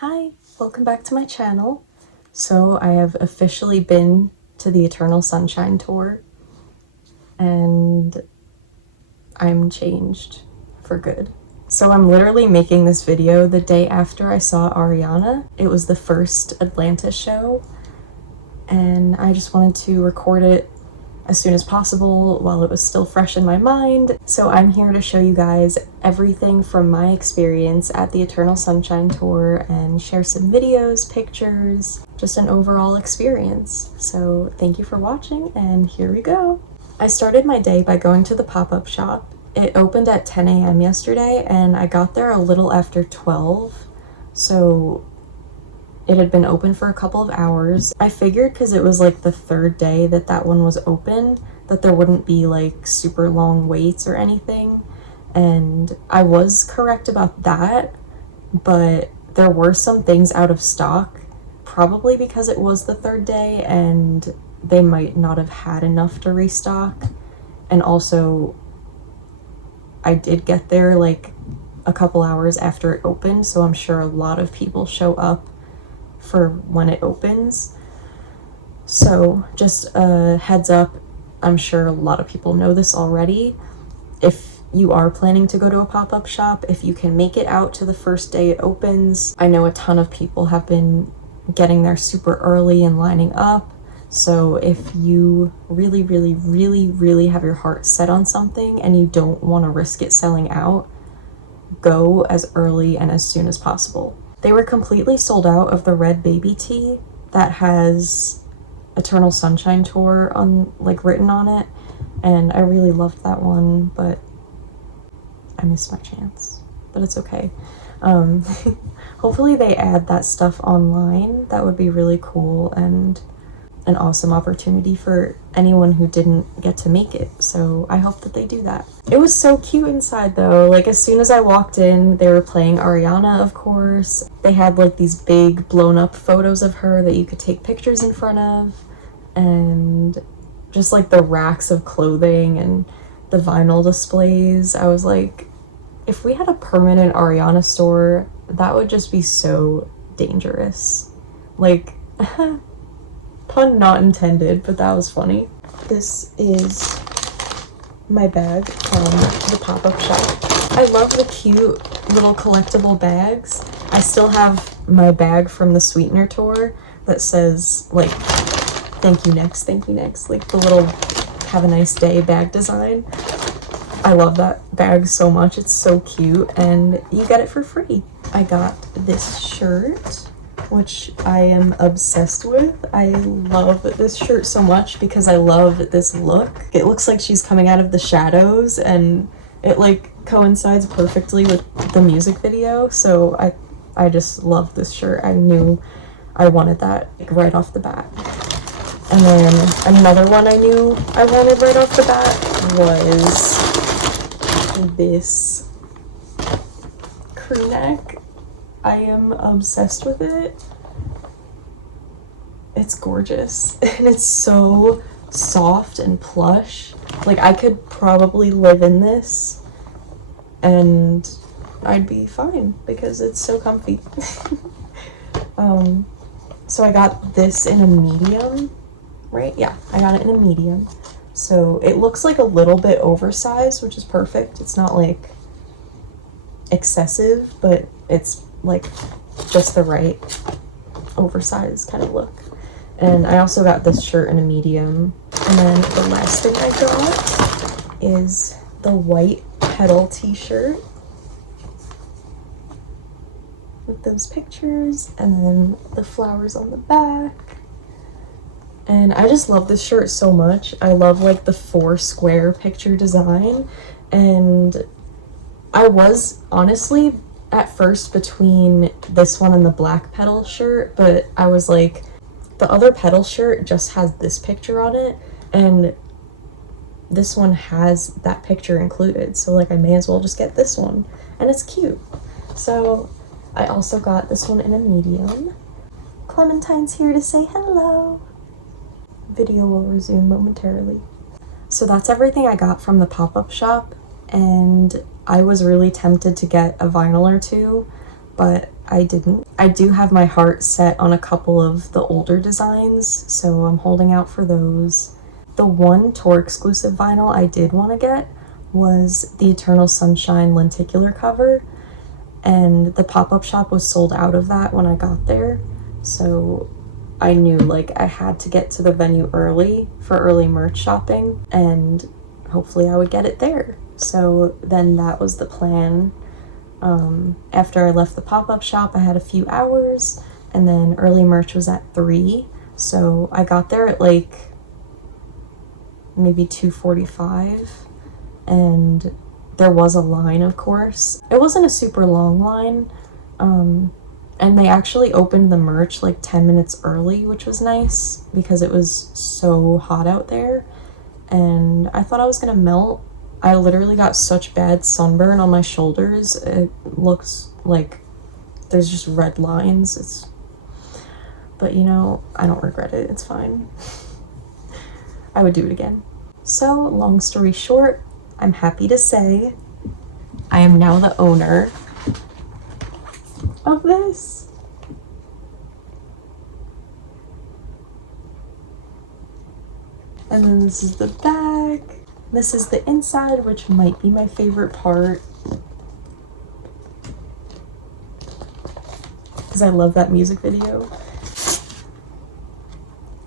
Hi, welcome back to my channel. So I have officially been to the Eternal Sunshine tour and I'm changed for good. So I'm literally making this video the day after I saw Ariana. It was the first Atlanta show and I just wanted to record it as soon as possible while it was still fresh in my mind. So I'm here to show you guys everything from my experience at the Eternal Sunshine tour and share some videos, pictures, just an overall experience. So thank you for watching and here we go. I started my day by going to the pop-up shop. It opened at 10 a.m. yesterday and I got there a little after 12. So it had been open for a couple of hours. I figured because it was like the third day that one was open, that there wouldn't be like super long waits or anything. And I was correct about that, but there were some things out of stock, probably because it was the third day and they might not have had enough to restock. And also, I did get there like a couple hours after it opened, so I'm sure a lot of people show up for when it opens. So just a heads up, I'm sure a lot of people know this already. If you are planning to go to a pop-up shop, if you can make it out to the first day it opens, I know a ton of people have been getting there super early and lining up. So if you really have your heart set on something and you don't want to risk it selling out, go as early and as soon as possible. They were completely sold out of the red baby tee that has Eternal Sunshine Tour on written on it, and I really loved that one, but I missed my chance. But it's okay. Hopefully they add that stuff online. That would be really cool and an awesome opportunity for anyone who didn't get to make it. So I hope that they do that. It was so cute inside though. Like as soon as I walked in, they were playing Ariana, of course. They had like these big blown up photos of her that you could take pictures in front of, and just like the racks of clothing and the vinyl displays. I was like, if we had a permanent Ariana store, that would just be so dangerous. Like, pun not intended, but that was funny. This is my bag from the pop-up shop. I love the cute little collectible bags. I still have my bag from the Sweetener tour that says like, thank you next, like the little have a nice day bag design. I love that bag so much. It's so cute and you get it for free. I got this shirt, which I am obsessed with. I love this shirt so much because I love this look. It looks like she's coming out of the shadows and it like coincides perfectly with the music video. So I just love this shirt. I knew I wanted that right off the bat. And then another one I knew I wanted right off the bat was this crew neck. I am obsessed with it. It's gorgeous and it's so soft and plush. Like I could probably live in this and I'd be fine because it's so comfy. So I got this in a medium, right? Yeah, I got it in a medium. So it looks like a little bit oversized, which is perfect. It's not like excessive, but it's like just the right oversized kind of look. And I also got this shirt in a medium. And then the last thing I got is the white Petal t-shirt with those pictures and then the flowers on the back. And I just love this shirt so much. I love like the 4 square picture design. And I was honestly at first between this one and the black Petal shirt, but I was like, the other Petal shirt just has this picture on it and this one has that picture included, so like I may as well just get this one and it's cute. So I also got this one in a medium. Clementine's here to say hello. Video will resume momentarily. So that's everything I got from the pop-up shop, and I was really tempted to get a vinyl or two, but I didn't. I do have my heart set on a couple of the older designs, so I'm holding out for those. The one tour exclusive vinyl I did want to get was the Eternal Sunshine lenticular cover, and the pop-up shop was sold out of that when I got there, so I knew like I had to get to the venue early for early merch shopping, and hopefully I would get it there. So then that was the plan. After I left the pop-up shop, I had a few hours, and then early merch was at 3, so I got there at like maybe 2:45, and there was a line, of course. It wasn't a super long line, and they actually opened the merch like 10 minutes early, which was nice because it was so hot out there, and I thought I was gonna melt. I literally got such bad sunburn on my shoulders. It looks like there's just red lines. But you know, I don't regret it. It's fine. I would do it again. So, long story short, I'm happy to say I am now the owner of this. And then this is the back. This is the inside, which might be my favorite part, because I love that music video.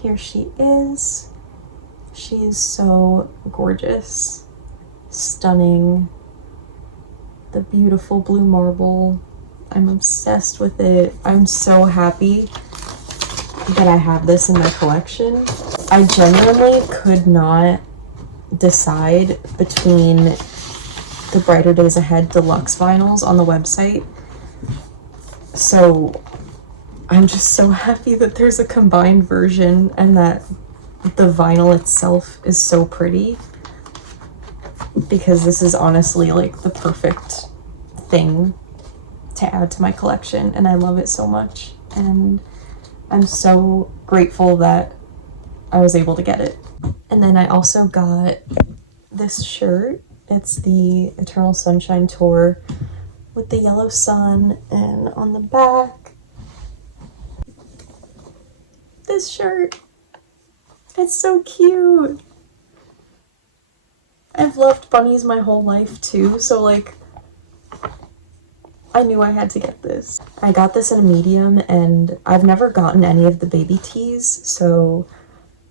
Here she is. She is so gorgeous, stunning. The beautiful blue marble. I'm obsessed with it. I'm so happy that I have this in my collection. I genuinely could not decide between the Brighter Days Ahead deluxe vinyls on the website, so I'm just so happy that there's a combined version and that the vinyl itself is so pretty, because this is honestly like the perfect thing to add to my collection, and I love it so much, and I'm so grateful that I was able to get it. And then I also got this shirt. It's the Eternal Sunshine Tour with the yellow sun, and on the back, this shirt. It's so cute. I've loved bunnies my whole life too, so like I knew I had to get this. I got this in a medium, and I've never gotten any of the baby tees, so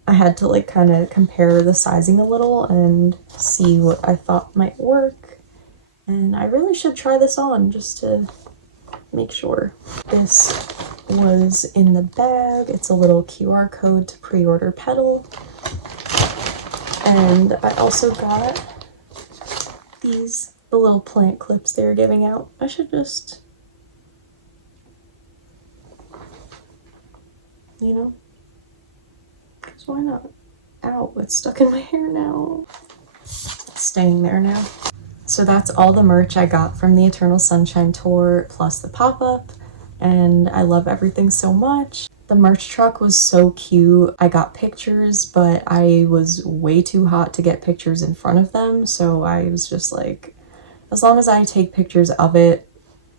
I had to like kind of compare the sizing a little and see what I thought might work. And I really should try this on just to make sure. This was in the bag. It's a little QR code to pre-order Petal. And I also got these, the little plant clips they were giving out. I should just, you know, because why not? Ow, it's stuck in my hair now. It's staying there now. So that's all the merch I got from the Eternal Sunshine Tour, plus the pop-up, and I love everything so much. The merch truck was so cute. I got pictures, but I was way too hot to get pictures in front of them, so I was just like, as long as I take pictures of it,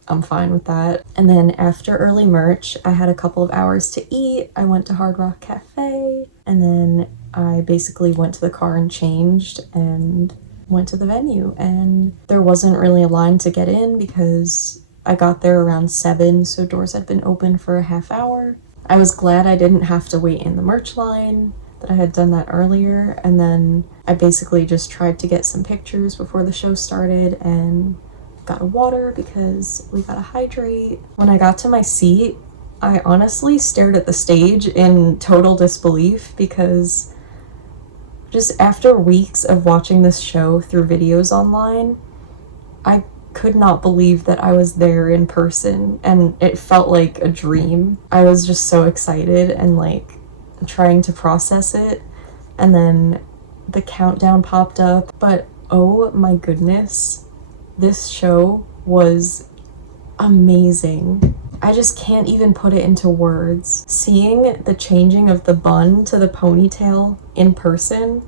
I'm fine with that. And then after early merch, I had a couple of hours to eat. I went to Hard Rock Cafe, and then I basically went to the car and changed and went to the venue. And there wasn't really a line to get in because I got there around 7, so doors had been open for a half hour. I was glad I didn't have to wait in the merch line, that I had done that earlier, and then I basically just tried to get some pictures before the show started and got a water because we gotta hydrate. When I got to my seat, I honestly stared at the stage in total disbelief, because just after weeks of watching this show through videos online, I could not believe that I was there in person, and it felt like a dream. I was just so excited and like trying to process it, and then the countdown popped up. But oh my goodness, this show was amazing. I just can't even put it into words. Seeing the changing of the bun to the ponytail in person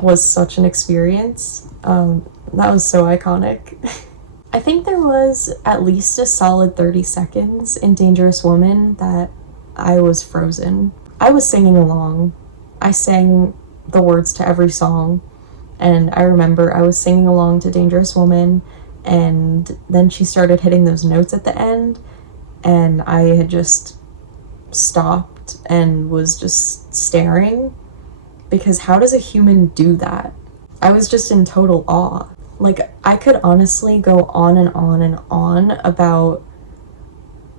was such an experience. That was so iconic. I think there was at least a solid 30 seconds in Dangerous Woman that I was frozen. I was singing along. I sang the words to every song, and I remember I was singing along to Dangerous Woman, and then she started hitting those notes at the end, and I had just stopped and was just staring, because how does a human do that? I was just in total awe. Like, I could honestly go on and on and on about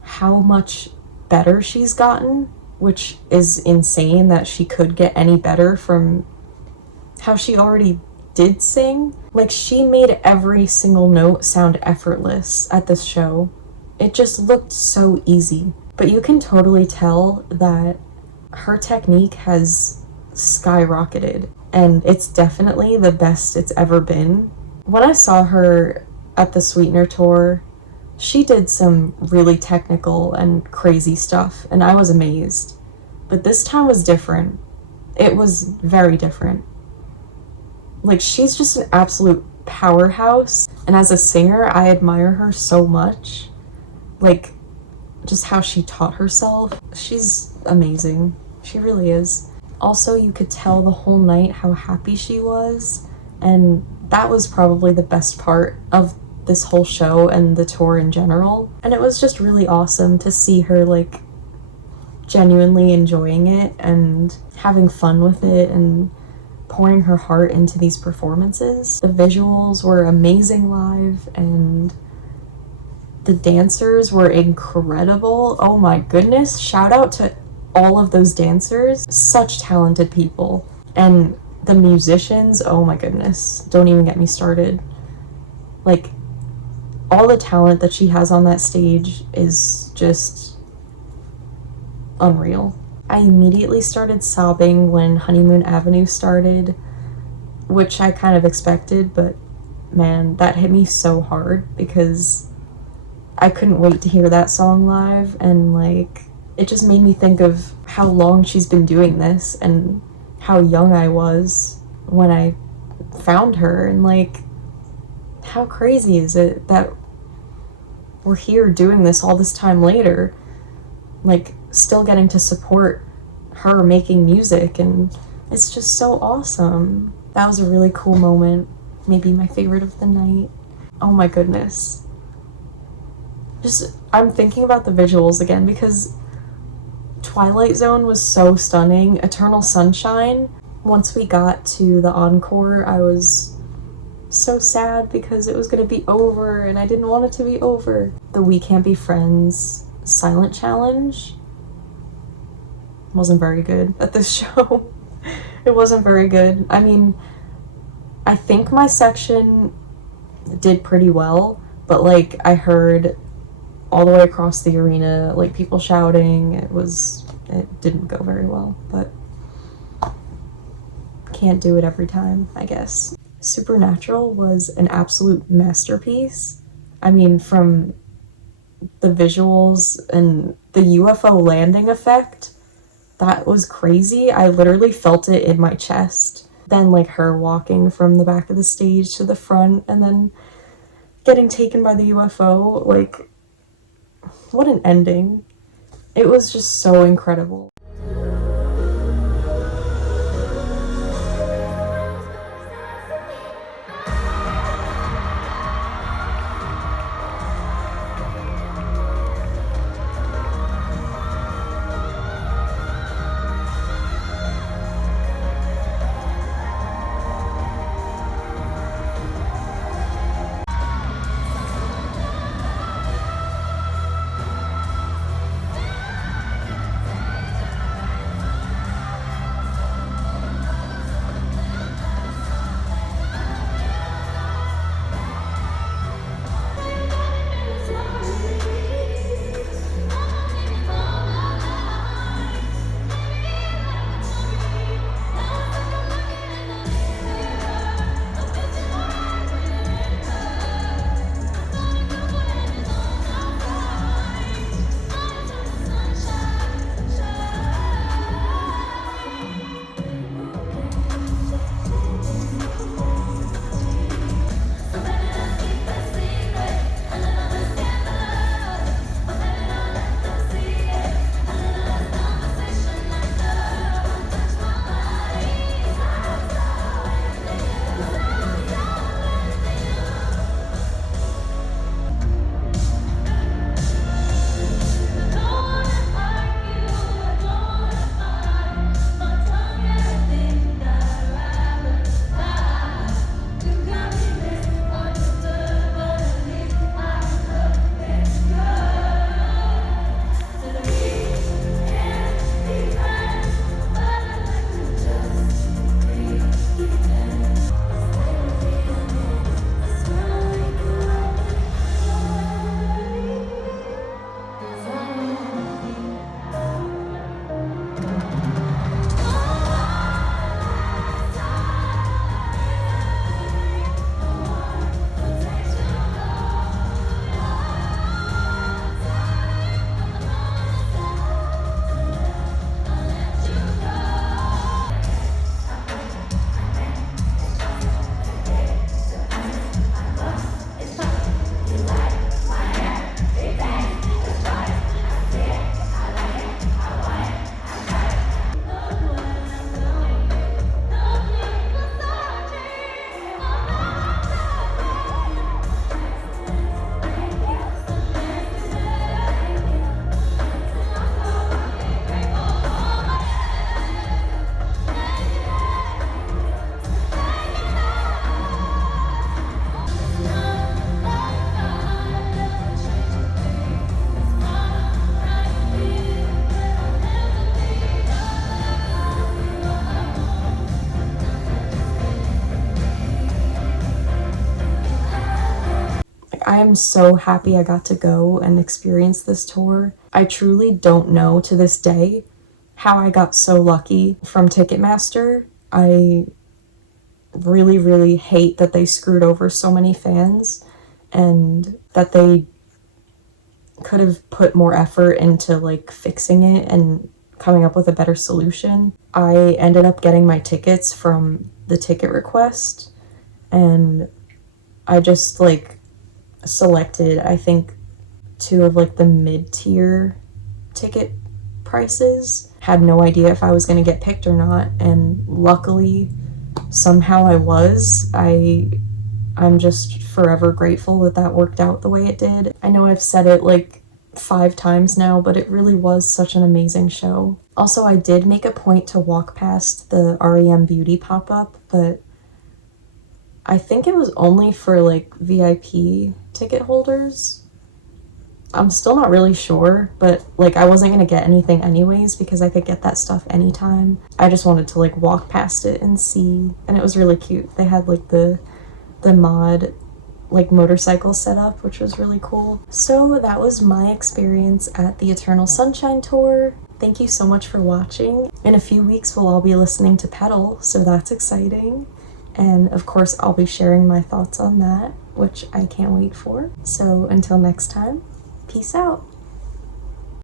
how much better she's gotten, which is insane that she could get any better from how she already did sing. Like, she made every single note sound effortless at this show. It just looked so easy. But you can totally tell that her technique has skyrocketed, and it's definitely the best it's ever been. When I saw her at the Sweetener tour, she did some really technical and crazy stuff, and I was amazed. But this time was different. It was very different. Like, she's just an absolute powerhouse, and as a singer, I admire her so much. Like, just how she taught herself. She's amazing. She really is. Also, you could tell the whole night how happy she was, and that was probably the best part of this whole show and the tour in general. And it was just really awesome to see her, like, genuinely enjoying it and having fun with it and pouring her heart into these performances. The visuals were amazing live, and the dancers were incredible. Oh my goodness, shout out to all of those dancers. Such talented people. And the musicians, oh my goodness, don't even get me started. Like, all the talent that she has on that stage is just unreal. I immediately started sobbing when Honeymoon Avenue started, which I kind of expected, but man, that hit me so hard because I couldn't wait to hear that song live, and like, it just made me think of how long she's been doing this and how young I was when I found her, and like, how crazy is it that we're here doing this all this time later, like, still getting to support her making music, and it's just so awesome. That was a really cool moment, maybe my favorite of the night. Oh my goodness. Just, I'm thinking about the visuals again because Twilight Zone was so stunning. Eternal Sunshine, once we got to the encore, I was so sad because it was going to be over and I didn't want it to be over. The We Can't Be Friends silent challenge wasn't very good at this show. It wasn't very good. I mean, I think my section did pretty well, but like, I heard all the way across the arena, like, people shouting. It didn't go very well, but can't do it every time, I guess. Supernatural was an absolute masterpiece. I mean, from the visuals and the UFO landing effect, that was crazy. I literally felt it in my chest. Then, like, her walking from the back of the stage to the front and then getting taken by the UFO, like, what an ending. It was just so incredible. I'm so happy I got to go and experience this tour. I truly don't know to this day how I got so lucky from Ticketmaster. I really, really hate that they screwed over so many fans and that they could have put more effort into like fixing it and coming up with a better solution. I ended up getting my tickets from the ticket request, and I just like selected, I think, two of like the mid-tier ticket prices. Had no idea if I was going to get picked or not, and luckily somehow I was. I'm just forever grateful that that worked out the way it did. I know I've said it like 5 times now, but it really was such an amazing show. Also, I did make a point to walk past the REM Beauty pop-up, but I think it was only for like VIP ticket holders. I'm still not really sure, but like I wasn't gonna get anything anyways because I could get that stuff anytime. I just wanted to like walk past it and see, and it was really cute. They had like the mod like motorcycle setup, which was really cool. So that was my experience at the Eternal Sunshine Tour. Thank you so much for watching. In a few weeks we'll all be listening to Petal, so that's exciting. And of course I'll be sharing my thoughts on that, which I can't wait for. So until next time, peace out.